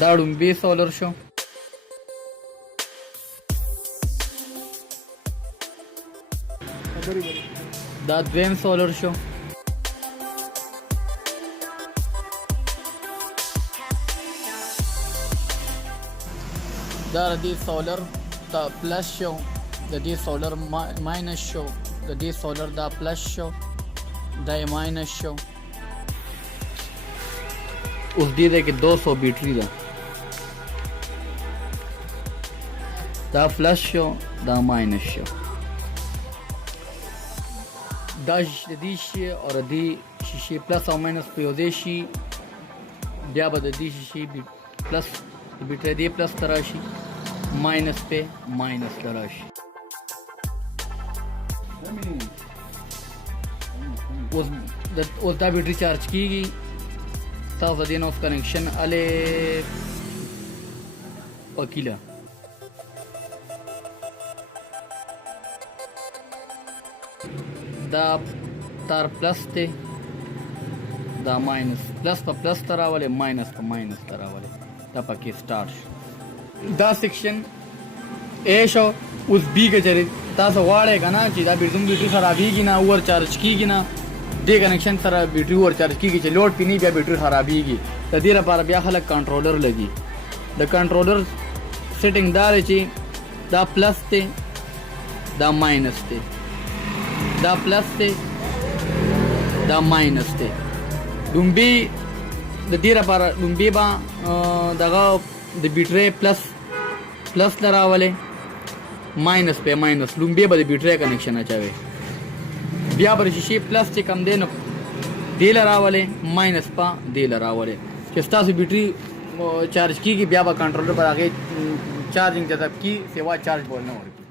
دا ډومبی سولر شو. دا دویم سولر شو. دا د دې سولر دا پلس شو، د دې سولر ماینس شو، د دې سولر دا پلس شو، دا یې ماینس شو. اوس دې ده کې 200 بیټري ده. دا پلس شو، دا ماینس شو. دا د دې شي او د دې شیشې پلس او ماینس په یو ځای شي، بیا به د دې شیشې پلس بیټري دې پلس ته راشي، ماینس په ماینس ته راشي. اوس دا بیټري چارج کیږي. تاسو د دې نو کنیکشن اله وکیله دا تار پلس ته، دا ماینس پلس په پلس ته راولې، ماینس په ماینس ته راولې. دا پکې سٹارټ شو. دا سیکشن اے شو. اوس بی کې چېرې تاسو غواړئ که نه چې دا بیټري خرابېږي نه، اوور چارج کېږي نه، دې کنیکشن سره بیټري اوور چارج کېږي چې لوډ پې نه بیا بیټري خرابېږي. د دې لپاره بیا خلک کنټرولر لګي. د کنټرولر سیټینګ دا دی چې دا پلس دی، دا ماینس دی، دا پلس دی، دا ماینس دی. ډومبی د دې لپاره ډومبی به دغه د بیټرۍ پلس ته راولې، ماینس په ماینس ډومبی به د بیټرۍ کنیکشن اچوي. بیا به د شیشې پلس چې کم دی نو دې له راولې، ماینس په دې له راولې. چې ستاسو بیټري چارج کېږي بیا به کنټرولر پر هغې چارجنګ جذب کړي، سوا چارج بول نه ورکړي.